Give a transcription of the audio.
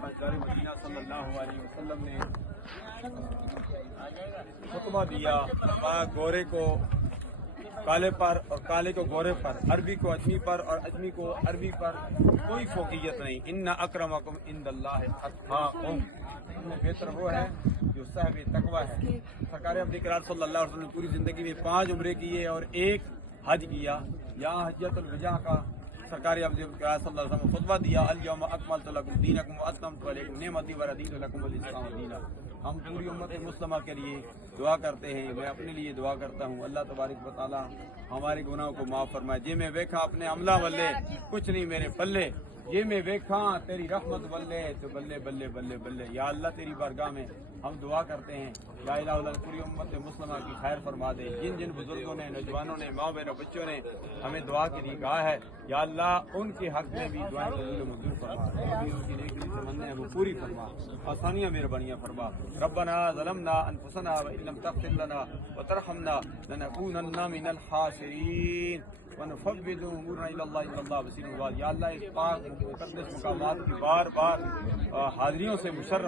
تاجدار مدینہ صلی اللہ علیہ وسلم نے خطبہ دیا، گورے کو کالے پر اور کالے کو گورے پر، عربی کو اجمی پر اور اجمی کو عربی پر کوئی فوقیت نہیں۔ ان اکرمکم عند اللہ اتقاکم، تم میں بہتر وہ ہے جو صاحب تقوی ہے۔ سرکار ابن اقرار صلی اللہ علیہ وسلم نے پوری زندگی میں 5 عمرے کیے اور 1 حج کیا۔ یہاں حجۃ الوداع کا سرکار ابن اقرار صلی اللہ علیہ وسلم نے خطبہ دیا، الیوم اکملت لکم دینکم واتممت علیکم نعمتی ورضیت لکم الاسلام دینا۔ ہم پوری امت مسلمہ کے لیے دعا کرتے ہیں، میں اپنے لیے دعا کرتا ہوں اللہ تبارک و تعالی ہمارے گناہوں کو معاف فرمائے۔ جی میں ویکھا اپنے عملہ والے کچھ نہیں میرے پلے، یہ میں ویکھا تیری رحمت بلے تو بلے بلے بلے بلے۔ یا اللہ تیری بارگاہ میں ہم دعا کرتے ہیں، یا الہ اللہ پوری امت مسلمہ کی خیر فرما دے۔ جن جن بزرگوں نے، نوجوانوں نے، ماں بہنوں، بچوں نے ہمیں دعا کے لیے کہا ہے، یا اللہ ان کے حق میں بھی دعائیں قبول و منظور فرما، ابھی ان کی نیکی تمنا ہے وہ پوری فرما، آسانیاں مہربانیاں فرما۔ ربنا ظلمنا انفسنا وان لم تغفر لنا وترحمنا لنكونن من الخاسرین ونفوض امورنا الى اللہ ان اللہ بصیر بالعباد۔ یا اللہ اس پاک مقدس مقامات کی بار بار حاضریوں سے مشرف